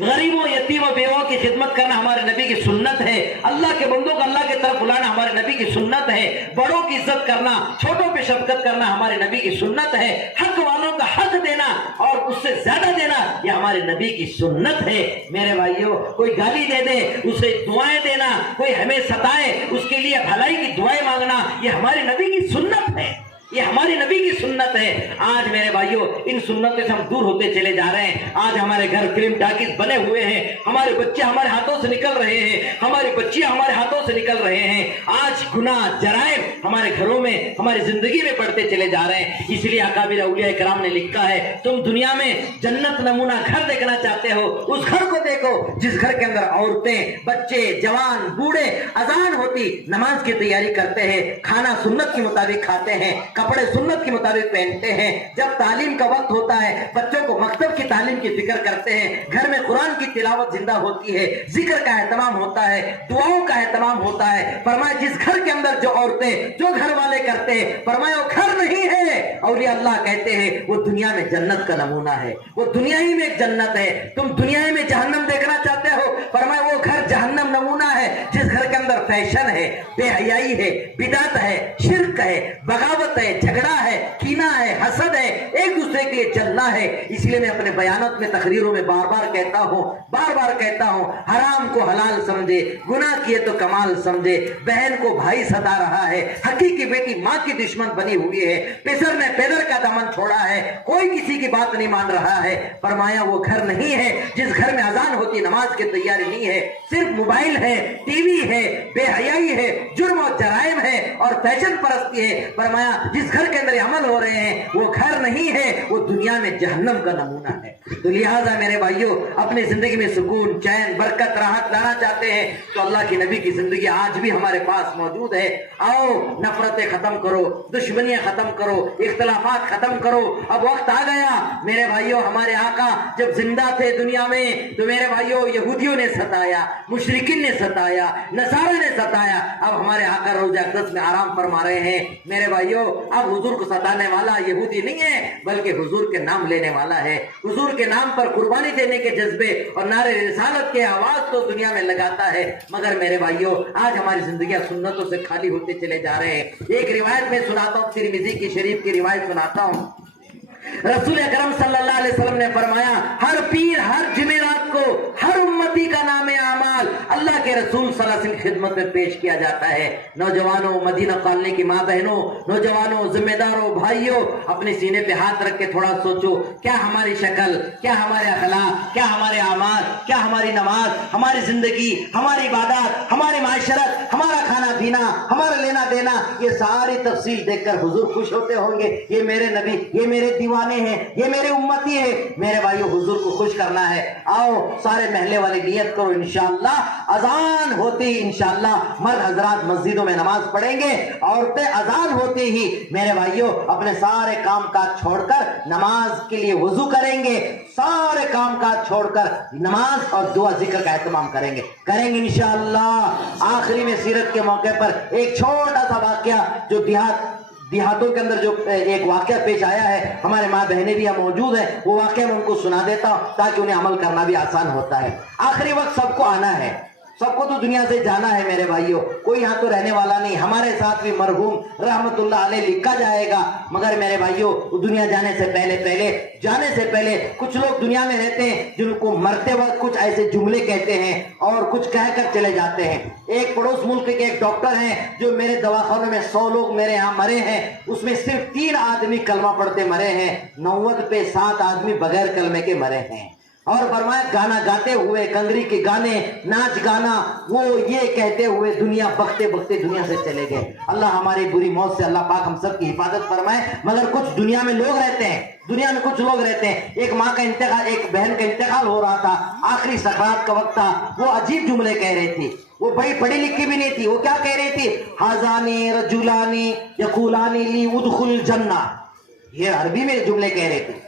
गरीबों यतीमों बेवों की खिदमत करना हमारे नबी की सुन्नत है, अल्लाह के बंदों को अल्लाह की तरफ बुलाना हमारे नबी की सुन्नत है, बड़ों की इज्जत करना, छोटों पे शफकत करना हमारे नबी की सुन्नत है, हक वालों का हक देना और उससे ज्यादा देना ये हमारे नबी की सुन्नत है। मेरे भाइयों कोई गाली दे दे उसे दुआएं देना, कोई हमें सताए उसके लिए भलाई की दुआएं मांगना, ये हमारे नबी की सुन्नत है, ये हमारे नबी की सुन्नत है। आज मेरे भाइयों इन सुन्नतों से हम दूर होते चले जा रहे हैं। आज हमारे घर फिल्म टाकीज बने हुए हैं, हमारे बच्चे हमारे हाथों से निकल रहे हैं, हमारी बच्चियां हमारे हाथों से निकल रहे हैं। आज गुनाह जराइम हमारे घरों में, हमारी जिंदगी में बढ़ते चले जा रहे हैं। इसलिए अकाबिर औलिया इकराम ने लिखा है तुम दुनिया में जन्नत नमूना घर देखना चाहते हो, उस घर को देखो जिस घर के अंदर औरतें, बच्चे, जवान, बूढ़े अजान होती नमाज की तैयारी करते हैं, खाना सुन्नत के मुताबिक खाते हैं, कपड़े सुन्नत के मुताबिक पहनते हैं, जब तालीम का वक्त होता है बच्चों को मकतब की तालीम की फिक्र करते हैं, घर में कुरान की तिलावत जिंदा होती है, जिक्र का एहतमाम होता है, दुआओं का एहतमाम होता है। फरमाया जिस घर के अंदर जो औरतें, जो घर वाले करते हैं, फरमाया वो घर नहीं है, और ये अल्लाह कहते हैं वो दुनिया में जन्नत का नमूना है, वो दुनिया ही में एक जन्नत है। तुम दुनिया ही में जहन्नम देखना चाहते हो, फरमाया वो घर जहन्नम नमूना है जिस घर के अंदर फैशन है, बेहयाई है, बिदात है, शिर्क है, बगावत है, झगड़ा है, कीना है, हसद है, एक दूसरे के लिए जलना है। इसलिए मैं अपने बयानत में, तकरीरों में बार बार कहता हूं हराम को हलाल समझे, गुनाह किए तो कमाल समझे, बहन को भाई सता रहा है, हकीकी बेटी माँ की दुश्मन बनी हुई है, पेसर ने पेदर का दमन छोड़ा है, कोई किसी की बात नहीं मान रहा है। फरमाया वो घर नहीं है जिस घर में अजान होती नमाज की तैयारी नहीं है, सिर्फ मोबाइल है, टीवी है, बेहयाई है, जुर्म और जराइम है और फैशन परस्ती है। फरमाया जिस घर के अंदर अमल हो रहे हैं वो घर नहीं है, वो दुनिया में जहन्नम का नमूना है। तो लिहाजा मेरे भाइयों अपनी जिंदगी में सुकून, चैन, बरकत, राहत लाना चाहते हैं तो अल्लाह की नबी की जिंदगी आज भी हमारे पास मौजूद है। आओ नफरतें खत्म करो, दुश्मनियां खत्म करो, इख्तलाफात खत्म करो। अब वक्त आ गया मेरे भाइयों, हमारे आका जब जिंदा थे दुनिया में तो मेरे भाइयों यहूदियों ने सताया, मुशरिकीन ने सताया, नसारा ने सताया। अब हमारे आका रोज़े अक़दस में आराम फरमा रहे हैं। मेरे भाइयों अब हुजूर को सताने वाला यहूदी नहीं है बल्कि हुजूर के नाम लेने वाला है। हुजूर के नाम पर कुर्बानी देने के जज्बे और नारे रिसालत के आवाज तो दुनिया में लगाता है, मगर मेरे भाइयों आज हमारी जिंदगियां सुन्नतों से खाली होते चले जा रहे हैं। एक रिवायत में सुनाता हूँ, तिरमिज़ी की शरीफ की रिवायत सुनाता हूँ। रसूल अकरम सल्लल्लाहु अलैहि वसल्लम ने फरमाया हर पीर हर जुमेरात को हर उम्मती का नाम आमाल अल्लाह के रसूल सल्लल्लाहु अलैहि वसल्लम की खिदमत में पेश किया जाता है। नौजवानों, मदीना कॉलोनी की माँ बहनों, नौजवानों, जिम्मेदारों, भाइयों, अपने सीने पे हाथ रख के थोड़ा सोचो, क्या हमारी शक्ल, क्या हमारे अखलाक, क्या हमारे आमाल, क्या हमारी नमाज, हमारी जिंदगी, हमारी इबादत, हमारी माशरत, हमारा खाना जीना, हमारा लेना देना, ये सारी तफसील देखकर हुजूर खुश होते होंगे। ये मेरे नबी, ये मेरे दीवाने हैं, ये मेरे उम्मती है। मेरे भाइयों, हुजूर को खुश करना है। आओ सारे महल्ले वाले नियत करो, इंशाअल्लाह अजान होते ही इंशाअल्लाह मर्द हजरात मस्जिदों में नमाज पढ़ेंगे, औरतें अजान होते ही मेरे भाइयों अपने सारे काम काज छोड़कर नमाज के लिए वुजू करेंगे, सारे काम काज छोड़कर नमाज और दुआ जिक्र का एहतमाम करेंगे इंशाअल्लाह। आखिरी में सीरत के मौके पर एक छोटा सा वाकया जो देहातों के अंदर जो एक वाकया पेश आया है, हमारे माँ बहनें भी यहाँ मौजूद है, वो वाकया मैं उनको सुना देता हूँ ताकि उन्हें अमल करना भी आसान होता है। आखिरी वक्त सबको आना है, सबको तो दुनिया से जाना है मेरे भाइयों, कोई यहाँ तो रहने वाला नहीं। हमारे साथ भी मरहूम रहमतुल्लाह अलैह लिखा जाएगा, मगर मेरे भाइयों दुनिया जाने से पहले कुछ लोग दुनिया में रहते हैं जिनको मरते वक्त कुछ ऐसे जुमले कहते हैं और कुछ कहकर चले जाते हैं। एक पड़ोस मुल्क के एक डॉक्टर हैं जो मेरे दवाखाने में 100 लोग मेरे यहाँ मरे हैं, उसमें सिर्फ 3 आदमी कलमा पढ़ते मरे हैं, 90 पे 7 आदमी बगैर कलमे के मरे हैं। और फरमाया गाना गाते हुए, कंगरी के गाने, नाच गाना, वो ये कहते हुए दुनिया बकते बकते दुनिया से चले गए। अल्लाह हमारी बुरी मौत से अल्लाह पाक हम सब की हिफाजत फरमाए। मगर कुछ दुनिया में लोग रहते हैं, दुनिया में कुछ लोग रहते हैं। एक माँ का इंतकाल, एक बहन का इंतकाल हो रहा था, आखिरी सकरात का वक्त था, वो अजीब जुमले कह रही थी। वो बड़ी पढ़ी लिखी भी नहीं थी। वो क्या कह रही थी? हाजानी रजुलानी यकूलानी ली उदखुल जन्ना, ये अरबी में जुमले कह रही थी।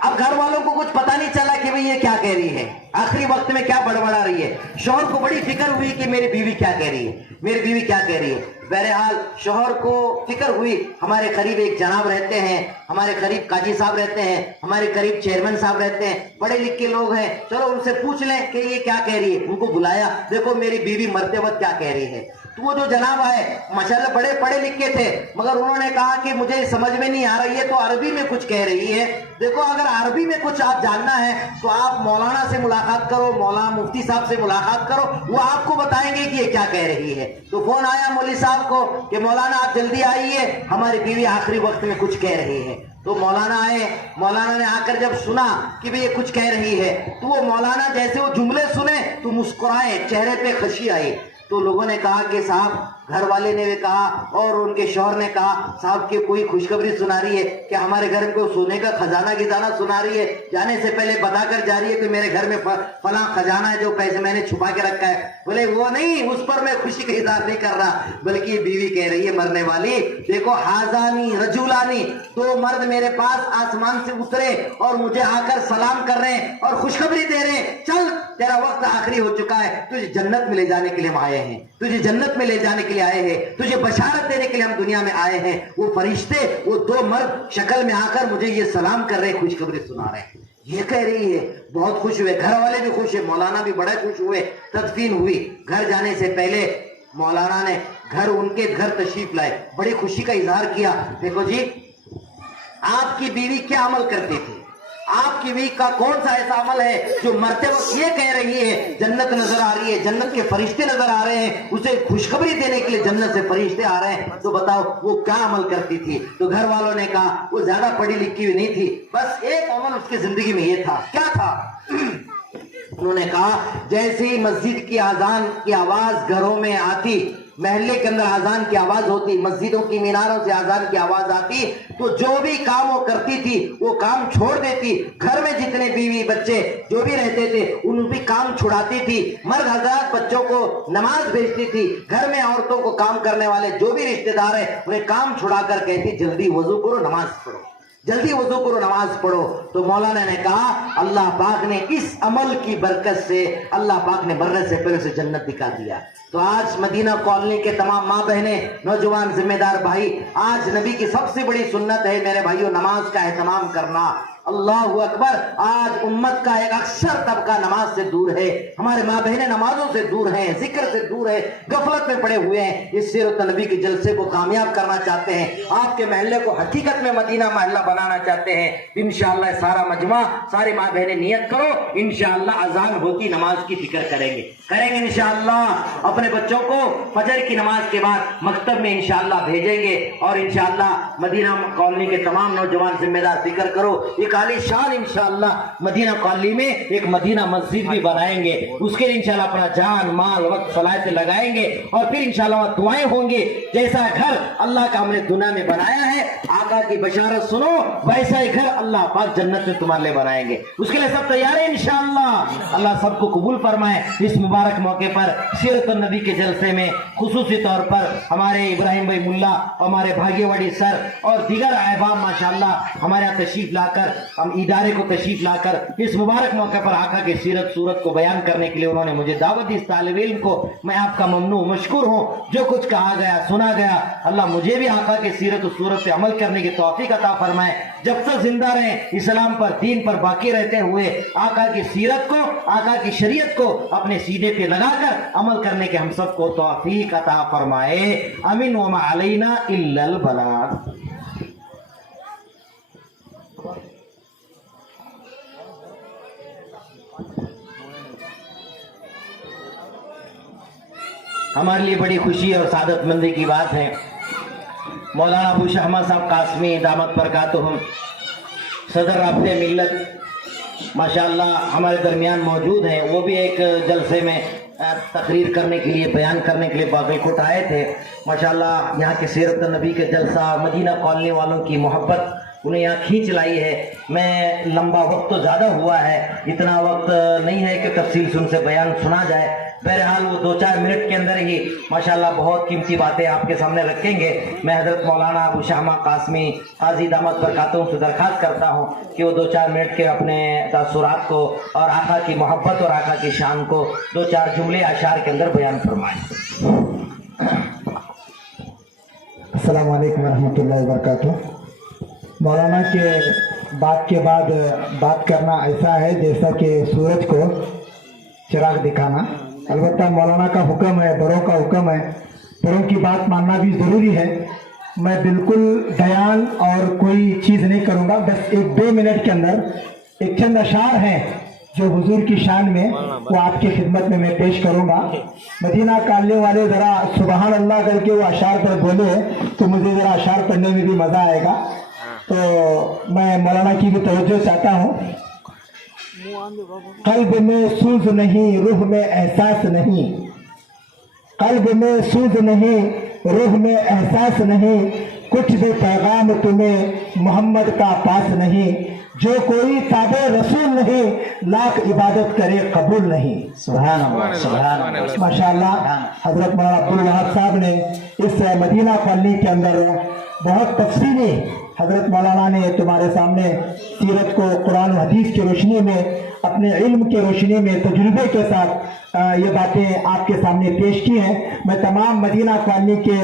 अब घर वालों को कुछ पता नहीं चला कि भाई ये क्या कह रही है, आखिरी वक्त में क्या बड़बड़ा रही है। शौहर को बड़ी फिक्र हुई कि मेरी बीवी क्या कह रही है, मेरी बीवी क्या कह रही है। बहरहाल शौहर को फिक्र हुई, हमारे करीब एक जनाब रहते हैं, हमारे करीब काजी साहब रहते हैं, हमारे करीब चेयरमैन साहब रहते हैं, पढ़े लिखे लोग हैं, चलो उनसे पूछ लें कि ये क्या कह रही है। उनको बुलाया, देखो मेरी बीवी मरते वक्त क्या कह रही है। तो वो जो जनाब आए माशाल्लाह बड़े पढ़े लिखे थे, मगर उन्होंने कहा कि मुझे समझ में नहीं आ रही है, तो अरबी में कुछ कह रही है। देखो अगर अरबी में कुछ आप जानना है तो आप मौलाना से मुलाकात करो, मौलाना मुफ्ती साहब से मुलाकात करो, वो आपको बताएंगे कि ये क्या कह रही है। तो फोन आया मौलवी साहब को कि मौलाना आप जल्दी आइए, हमारी बीवी आखिरी वक्त में कुछ कह रही है। तो मौलाना आए, मौलाना ने आकर जब सुना कि भाई ये कुछ कह रही है, तो वो मौलाना जैसे वो जुमले सुने तो मुस्कुराए, चेहरे पे खुशी आई। तो लोगों ने कहा कि साहब, घर वाले ने भी कहा और उनके शौहर ने कहा, साहब की कोई खुशखबरी सुना रही है कि हमारे घर में कोई सोने का खजाना गिजाना सुना रही है, जाने से पहले बता कर जा रही है कि मेरे घर में फला खजाना है जो पैसे मैंने छुपा के रखा है। बोले वो नहीं, उस पर मैं खुशी का इजहार नहीं कर रहा, बल्कि बीवी कह रही है मरने वाली, देखो हाजानी रजूलानी, 2 मर्द मेरे पास आसमान से उतरे और मुझे आकर सलाम कर रहे हैं और खुशखबरी दे रहे हैं, चल तेरा वक्त आखिरी हो चुका है, तुझे जन्नत में ले जाने के लिए हम आए हैं, तुझे जन्नत में ले जाने के लिए आए हैं, तुझे बशारत देने के लिए हम दुनिया में आए हैं। वो फरिश्ते, वो 2 मर्द शक्ल में आकर मुझे ये सलाम कर रहे, खुशखबरी सुना रहे हैं। ये कह रही है, बहुत खुश हुए, घर वाले भी खुश है, मौलाना भी बड़े खुश हुए। तदफीन हुई, घर जाने से पहले मौलाना ने उनके घर तशरीफ लाए, बड़ी खुशी का इजहार किया। देखो जी, आपकी बीवी क्या अमल करती थी, आपकी बीवी का कौन सा ऐसा अमल है जो मरते वक्त ये कह रही है जन्नत नजर आ रही है, जन्नत के फरिश्ते नजर आ रहे हैं, उसे खुशखबरी देने के लिए जन्नत से फरिश्ते आ रहे हैं, तो बताओ वो क्या अमल करती थी। तो घर वालों ने कहा वो ज्यादा पढ़ी लिखी हुई नहीं थी, बस एक अमल उसकी जिंदगी में ये था। क्या था? उन्होंने कहा जैसे ही मस्जिद की आजान की आवाज घरों में आती, महल्ले के अंदर आजान की आवाज होती, मस्जिदों की मीनारों से आजान की आवाज आती, तो जो भी काम वो करती थी वो काम छोड़ देती। घर में जितने बीवी बच्चे जो भी रहते थे उन भी काम छुड़ाती थी। मर्द हजरात बच्चों को नमाज भेजती थी, घर में औरतों को काम करने वाले जो भी रिश्तेदार है उन्हें काम छुड़ाकर कहती जल्दी वजू करो, नमाज पढ़ो, जल्दी वजू करो, नमाज पढ़ो। तो मौलाना ने कहा अल्लाह पाक ने इस अमल की बरकत से अल्लाह पाक ने मरने से पहले से जन्नत दिखा दिया। तो आज मदीना कॉलोनी के तमाम माँ बहनें, नौजवान जिम्मेदार भाई, आज नबी की सबसे बड़ी सुन्नत है मेरे भाइयों नमाज का एहतमाम करना। अल्लाहु अकबर। आज उम्मत का एक अक्सर तबका नमाज से दूर है, हमारे माँ बहनें नमाजों से दूर हैं, जिक्र से दूर है, गफलत में पड़े हुए हैं। इस सीरत नबी के जलसे को कामयाब करना चाहते हैं, आपके महल्ले को हकीकत में मदीना महल्ला बनाना चाहते हैं। इंशाअल्लाह सारा मजमा, सारी माँ बहनें नियत करो, इंशाअल्लाह अजान होती नमाज की फिक्र करेंगे इंशाअल्लाह। अपने बच्चों को फजर की नमाज के बाद मकतब में इंशाअल्लाह भेजेंगे और इंशाअल्लाह मदीना कॉलोनी के तमाम नौजवान जिम्मेदार फिक्र करो। ایک عالی شان انشاءاللہ مدینہ کالونی میں ایک مدینہ مسجد بھی بنائیں گے. اس کے لیے انشاءاللہ اپنا جان مال وقت صلاحیت لگائیں گے اور پھر انشاءاللہ وہاں دعائیں ہوں گے. جیسا گھر اللہ کا ہم نے دنیا میں بنایا ہے, آقا کی بشارت سنو, ویسا ہی گھر اللہ پاک جنت میں تمہارے لیے بنائیں گے. اس کے لیے سب تیار ہیں انشاءاللہ. اللہ سب کو قبول فرمائے. اس مبارک موقع پر سیرت النبی کے جلسے میں خصوصی طور پر ہمارے ابراہیم بھائی ملا, ہمارے بھاگی وڑی سر اور دیگر احباب ماشاءاللہ ہمارے یہاں تشریف لا کر, ہم ادارے کو تشریف لا کر اس مبارک موقع پر آقا کی سیرت صورت کو بیان کرنے کے لیے انہوں نے مجھے دعوت دی. اس طالب علم کو میں آپ کا ممنون مشکور ہوں. جو کچھ کہا گیا سنا گیا, اللہ مجھے بھی آقا کی سیرت و صورت پہ عمل کرنے کی توفیق عطا فرمائے. جب تک زندہ رہیں اسلام پر دین پر باقی رہتے ہوئے آقا کی سیرت کو, آقا کی شریعت کو اپنے سینے پہ لگا کر عمل کرنے کے ہم سب کو توفیق عطا فرمائے. آمین. وما علینا الا البلاغ. ہمارے لیے بڑی خوشی اور سعادت مندی کی بات ہے, مولانا ابو شہما صاحب قاسمی دامت برکاتہم صدر رابطہ ملت ماشاءاللہ ہمارے درمیان موجود ہیں. وہ بھی ایک جلسے میں تقریر کرنے کے لیے, بیان کرنے کے لیے باغی کوٹ آئے تھے. ماشاءاللہ یہاں کے سیرت النبی کے جلسہ, مدینہ کالونی والوں کی محبت انہیں یہاں کھینچ لائی ہے. میں لمبا وقت تو زیادہ ہوا ہے, اتنا وقت نہیں ہے کہ تفصیل سے بیان سنا جائے. بہرحال وہ 2-4 منٹ کے اندر ہی ماشاءاللہ بہت قیمتی باتیں آپ کے سامنے رکھیں گے. میں حضرت مولانا ابو شہما قاسمی قاضی دامت برکاتہم سے درخواست کرتا ہوں کہ وہ 2-4 منٹ کے اپنے تاثرات کو اور آقا کی محبت اور آقا کی شان کو 2-4 جملے اشعار کے اندر بیان فرمائیں. السلام علیکم ورحمۃ اللہ وبرکاتہ. مولانا کے بات کے بعد بات کرنا ایسا ہے جیسا کہ سورج کو چراغ دکھانا. البتہ مولانا کا حکم ہے, بڑوں کا حکم ہے, بڑوں کی بات ماننا بھی ضروری ہے. میں بالکل بیان اور کوئی چیز نہیں کروں گا, بس 1-2 منٹ کے اندر ایک چند اشعار ہیں جو حضور کی شان میں وہ آپ کی خدمت میں پیش کروں گا. مدینہ کالنے والے ذرا سبحان اللہ کر کے وہ اشعار پر بولے تو مجھے ذرا اشعار پڑھنے میں بھی مزہ آئے گا. تو میں مولانا کی بھی توجہ چاہتا ہوں. قلب میں سوز نہیں, روح میں احساس نہیں. قلب میں سوز نہیں, روح میں احساس نہیں. کچھ بھی پیغام تمہیں محمد کا پاس نہیں. جو کوئی تابع رسول نہیں, لاکھ عبادت کرے قبول نہیں. سبحان اللہ, سبحان اللہ. ماشاءاللہ حضرت مولانا عبدالوہاب صاحب نے اس مدینہ کالونی کے اندر بہت تفصیلی حضرت مولانا نے تمہارے سامنے سیرت کو قرآن و حدیث کی روشنی میں, اپنے علم کی روشنی میں, تجربے کے ساتھ یہ باتیں آپ کے سامنے پیش کی ہیں. میں تمام مدینہ کالونی کے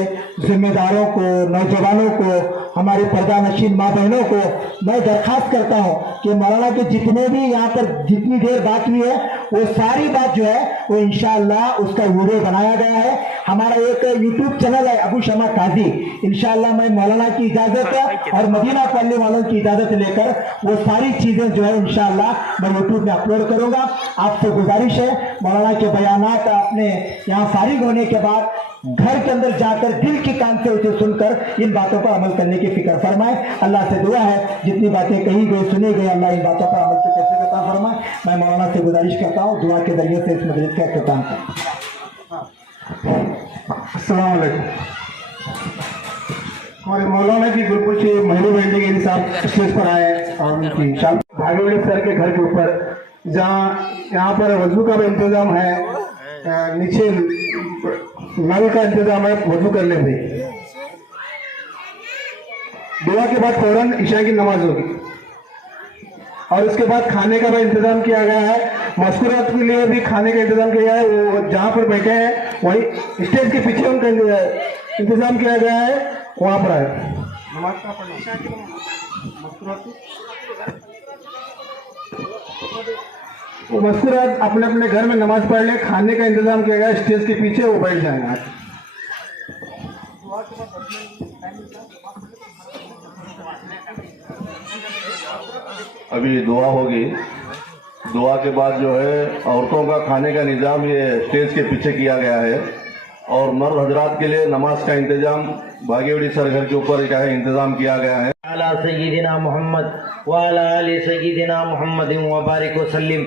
ذمہ داروں کو, نوجوانوں کو, ہمارے پردہ نشین ماں بہنوں کو میں درخواست کرتا ہوں کہ مولانا کے جتنے بھی یہاں پر جتنی دیر بات ہوئی ہے وہ ساری بات جو ہے وہ انشاءاللہ اس کا ویڈیو بنایا گیا ہے. ہمارا ایک یوٹیوب چینل ہے ابو شہما قاضی. انشاءاللہ میں مولانا کی اجازت اور مدینہ کالونی والوں کی اجازت لے کر وہ ساری چیزیں جو ہے انشاءاللہ میں یوٹیوب میں اپلوڈ کروں گا. آپ سے گزارش ہے مولانا کے بیانات اپنے یہاں فارغ ہونے کے بعد گھر کے اندر جا کر دل کی کان سے اسے سن کر ان باتوں پر عمل کرنے کی فکر فرمائے. اللہ سے دعا ہے جتنی باتیں کہی گئی سنی گئی اللہ ان باتوں پر عمل کی توفیق عطا فرمائے. میں مولانا سے گزارش کرتا ہوں دعا کے ذریعے سے اس مجلس کا اختتام کروں. السلام علیکم. ہمارے مولانا کی گروپ سے مہرو بینڈی کے صاحب اسٹیج پر آئے اور ان کی بھاگیوڑی سر کے گھر کے اوپر جہاں یہاں پر وضو کا بھی انتظام ہے, نیچے نل کا انتظام ہے وضو کرنے میں. دعا کے بعد فوراً عشاء کی نماز ہوگی اور اس کے بعد کھانے کا بھی انتظام کیا گیا ہے. مذکورات کے لیے بھی کھانے کا انتظام کیا گیا ہے. وہ جہاں پر بیٹھے ہیں وہی اسٹیج کے پیچھے ان کا انتظام کیا گیا ہے, وہاں پر آئے. نماز کا پڑھنا وہ مذکورات اپنے اپنے گھر میں نماز پڑھ لیں. کھانے کا انتظام کیا گیا ہے اسٹیج کے پیچھے, وہ بیٹھ جائیں گے. ابھی دعا ہوگی. دعا کے بعد جو ہے عورتوں کا کھانے کا نظام یہ اسٹیج کے پیچھے کیا گیا ہے اور مرد حضرات کے لیے نماز کا انتظام بھاگیوڑی سر گھر کے اوپر کیا ہے انتظام کیا گیا ہے. علی سیدنا محمد وعلى آل سيدنا محمد وبارك وسلم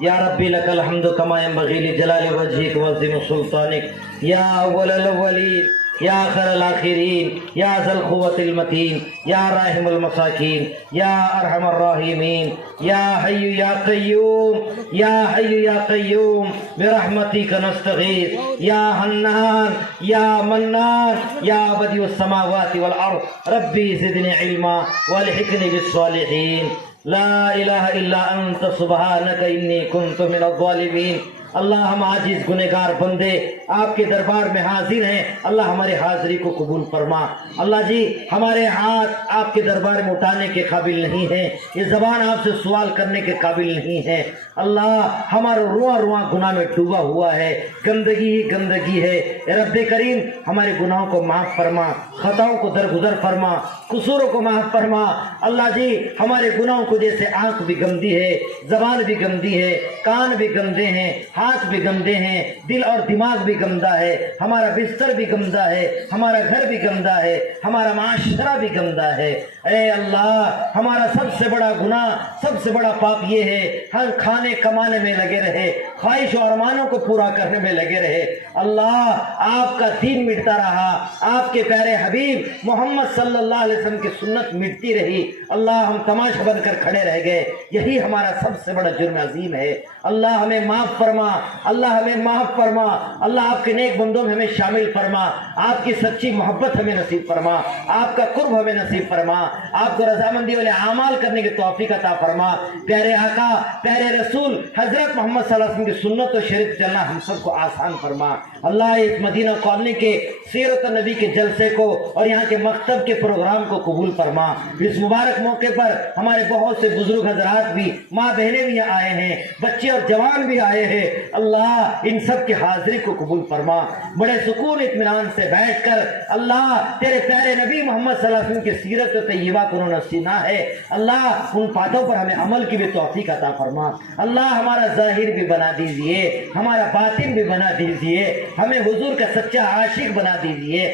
یا ربی لک الحمد کما ينبغي لجلال وجهك وعظیم سلطانك یا اول الاولین یا آخر الآخرین یا ذا القوة المتین یا راحم المساکین یا ارحم الراحمین یا حی یا قیوم یا حی یا قیوم برحمتک نستغیث یا حنان یا منان یا بدیع السماوات والارض ربی زدنی علما والحقنی بالصالحین لا الہ الا انت سبحانک انی کنت من الظالمین اللہ ہم عاجز گنہگار بندے آپ کے دربار میں حاضر ہیں، اللہ ہمارے حاضری کو قبول فرما۔ اللہ جی ہمارے ہاتھ آپ کے دربار میں اٹھانے کے قابل نہیں ہیں، یہ زبان آپ سے سوال کرنے کے قابل نہیں ہے۔ اللہ ہمارا رواں رواں گناہ میں ڈوبا ہوا ہے، گندگی ہی گندگی ہے۔ اے رب کریم ہمارے گناہوں کو معاف فرما، خطاؤں کو درگزر فرما، قصوروں کو معاف فرما۔ اللہ جی ہمارے گناہوں کو جیسے آنکھ بھی گندی ہے، زبان بھی گندی ہے، کان بھی گندے ہیں، ہاتھ بھی گندے ہیں، دل اور دماغ بھی گندا ہے، ہمارا بستر بھی گندا ہے، ہمارا گھر بھی گندا ہے، ہمارا معاشرہ بھی گندا ہے۔ اے اللہ ہمارا سب سے بڑا گناہ، سب سے بڑا پاپ یہ ہے ہم کھانے کمانے میں لگے رہے، خواہش و ارمانوں کو پورا کرنے میں لگے رہے۔ اللہ آپ کا دین مٹتا رہا، آپ کے پیارے حبیب محمد صلی اللہ علیہ وسلم کی سنت مٹتی رہی، اللہ ہم تماشا بن کر کھڑے رہ گئے۔ یہی ہمارا سب سے بڑا جرم عظیم ہے۔ اللہ ہمیں معاف فرما، اللہ ہمیں معاف فرما، اللہ آپ کے نیک بندوں میں ہمیں شامل فرما، آپ کی سچی محبت ہمیں نصیب فرما، آپ کا قرب ہمیں نصیب فرما، آپ کو رضامندی والے اعمال کرنے کی توفیق عطا فرما۔ پیارے آقا پیارے رسول حضرت محمد صلی اللہ علیہ وسلم کی سنت و شریعت چلنا ہم سب کو آسان فرما۔ اللہ اس مدینہ کالونی کے سیرت نبی کے جلسے کو اور یہاں کے مکتب کے پروگرام کو قبول فرما۔ اس مبارک موقع پر ہمارے بہت سے بزرگ حضرات بھی، ماں بہنیں بھی آئے ہیں، بچے اور جوان بھی آئے ہیں، اللہ ان سب کی حاضری کو قبول فرما۔ بڑے سکون اطمینان سے بیٹھ کر اللہ تیرے پیارے نبی محمد صلی اللہ علیہ وسلم کی سیرت و طیبہ کو انہوں نے سنا ہے، اللہ ان باتوں پر ہمیں عمل کی بھی توفیق عطا فرما۔ اللہ ہمارا ظاہر بھی بنا دیجئے، ہمارا باطن بھی بنا دیجئے، ہمیں حضور کا سچا عاشق بنا دیجئے،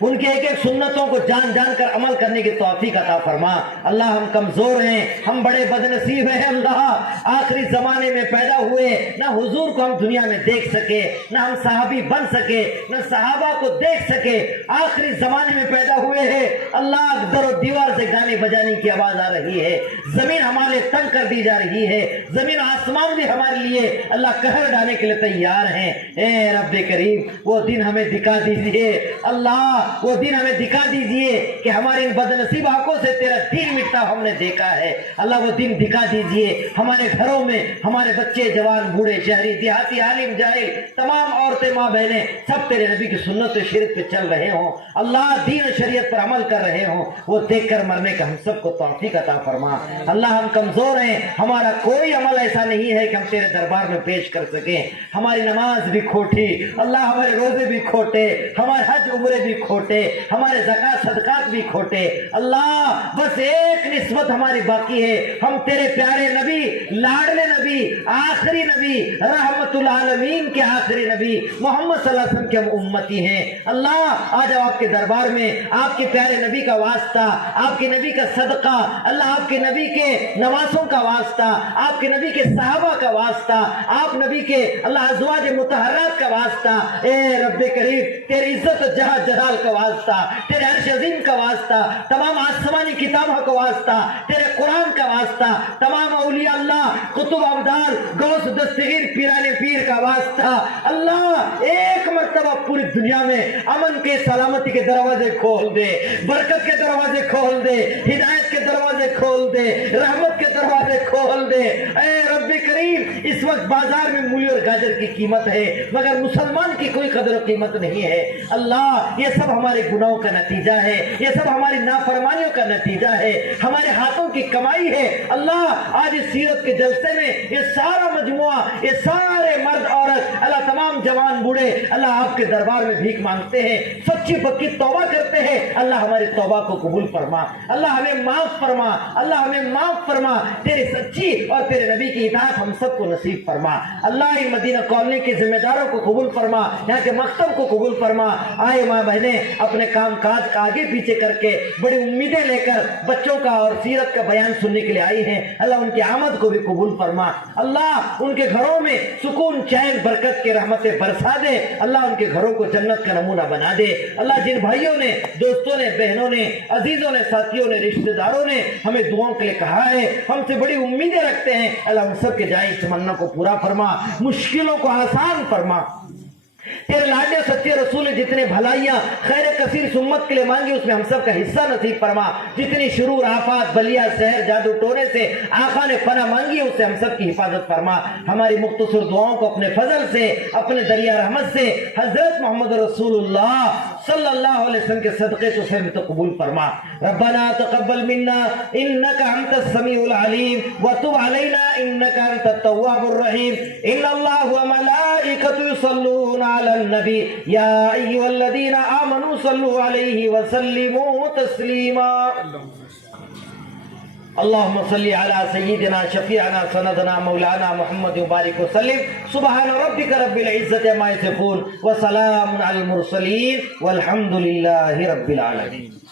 ان کے ایک ایک سنتوں کو جان جان کر عمل کرنے کی توفیق عطا فرما۔ اللہ ہم کمزور ہیں، ہم بڑے بد نصیب ہیں، اللہ آخری زمانے میں پیدا ہوئے، نہ حضور کو ہم دنیا میں دیکھ سکے، نہ ہم صحابی بن سکے، نہ صحابہ کو دیکھ سکے، آخری زمانے میں پیدا ہوئے ہیں۔ اللہ در و دیوار سے گانے بجانے کی آواز آ رہی ہے، زمین ہمارے تنگ کر دی جا رہی ہے، زمین آسمان بھی ہمارے لیے اللہ قہر ڈالنے کے لیے تیار ہیں۔ اے رب کریم وہ دن ہمیں دکھا دیجیے، اللہ وہ دن ہمیں دکھا دیجئے کہ ہمارے ان بد نصیب آنکھوں سے تیرا دین مٹتا ہم نے دیکھا ہے۔ اللہ وہ دن دکھا دیجئے ہمارے گھروں میں ہمارے بچے جوان بوڑھے شہری دیہاتی عالم جاہل تمام عورتیں ماں بہنیں سب تیرے نبی کی سنت و شریعت پہ چل رہے ہوں، اللہ دین و شریعت پر عمل کر رہے ہوں، وہ دیکھ کر مرنے کا ہم سب کو توفیق عطا فرما۔ اللہ ہم کمزور ہیں، ہمارا کوئی عمل ایسا نہیں ہے کہ ہم تیرے دربار میں پیش کر سکیں، ہماری نماز بھی کھوٹی، اللہ ہمارے روزے بھی کھوٹے، ہمارے حج عمرے بھی کھوٹے، ہمارے زکات صدقات بھی کھوٹے، اللہ بس ایک نسبت ہماری باقی ہے، ہم تیرے پیارے نبی، لاڈلے نبی، آخری نبی، رحمت العالمین کے آخری نبی محمد صلی اللہ علیہ وسلم کے ہم امتی ہیں۔ اللہ آج آپ کے دربار میں آپ کے پیارے نبی کا واسطہ، آپ کے نبی کا صدقہ، اللہ آپ کے نبی کے نواسوں کا واسطہ، آپ کے نبی کے صحابہ کا واسطہ، آپ نبی کے اللہ ازواج مطہرات کا واسطہ، اے رب کریم تیری عزت و جہاں جلال کا واسطہ، تیرے عرش عظیم کا واسطہ، تمام آسمانی کتابوں کا واسطہ، تیرے قرآن کا واسطہ، تمام اولیاء اللہ قطب ابدال غوث دستگیر پیران پیر کا واسطہ، اللہ ایک مرتبہ پوری دنیا میں امن کے سلامتی کے دروازے کھول دے، برکت کے دروازے کھول دے، ہدایت کے دروازے کھول دے، رحمت کے دروازے کھول دے۔ اے رب کریم اس وقت بازار میں مولی اور گاجر کی قیمت ہے مگر مسلمان کی کوئی قدر و قیمت نہیں ہے۔ اللہ یہ سب ہمارے گناہوں کا نتیجہ ہے، یہ سب ہماری نافرمانیوں کا نتیجہ ہے، ہمارے ہاتھوں کی کمائی ہے۔ اللہ آج اس سیرت کے جلسے میں یہ سارا مجموعہ، یہ سارے مرد عورت، اللہ تمام جوان بوڑھے اللہ آپ کے دربار میں بھیک مانگتے ہیں، سچی پکی توبہ کرتے ہیں، اللہ ہماری توبہ کو قبول فرما، اللہ ہمیں معاف فرما، اللہ ہمیں معاف فرما، تیری سچی اور تیرے نبی کی اطاعت ہم سب کو نصیب فرما اللہ ان مدینہ کالونی کے ذمہ داروں کو قبول فرما یہاں کے مکتب کو قبول فرما آئے ماں بہنیں اپنے کام کاج کا آگے پیچھے کر کے بڑی امیدیں لے کر بچوں کا اور سیرت کا بیان سننے کے لیے آئی ہیں اللہ ان کی آمد کو بھی قبول فرما اللہ ان کے گھروں میں سکون چین برکت کے رحمتیں برسا دے اللہ ان کے گھروں کو جنت کا نمونہ بنا دے اللہ جن بھائیوں نے دوستوں نے بہنوں نے عزیزوں نے ساتھیوں نے رشتہ داروں نے ہمیں دعاؤں کے لیے کہا ہے ہم سے بڑی امیدیں رکھتے ہیں اللہ ان سب کے جائز تمنا کو پورا فرما مشکلوں کو آسان فرما تیرے لاڈلے سچے رسول نے جتنے بھلائیاں خیر کثیر سمت کے لیے مانگی اس میں ہم سب کا حصہ نصیب فرما جتنی شرور آفات بلیا سحر جادو ٹونے سے آقا نے پناہ مانگی اس سے ہم سب کی حفاظت فرما ہماری مختصر دعاؤں کو اپنے فضل سے اپنے دریا رحمت سے حضرت محمد رسول اللہ صلی اللہ علیہ وسلم کے صدقے تو سے قبول فرما ربنا تقبل منا انك انت السميع العليم وتب علينا انك انت التواب الرحيم ان الله وملائكته يصلون على النبي يا ايها الذين امنوا صلوا عليه وسلموا تسليما اللهم صل على سيدنا شفيعنا سندنا مولانا محمد وبارك وسلم سبحان ربك رب العزة عما يصفون وسلام على المرسلين والحمد لله رب العالمين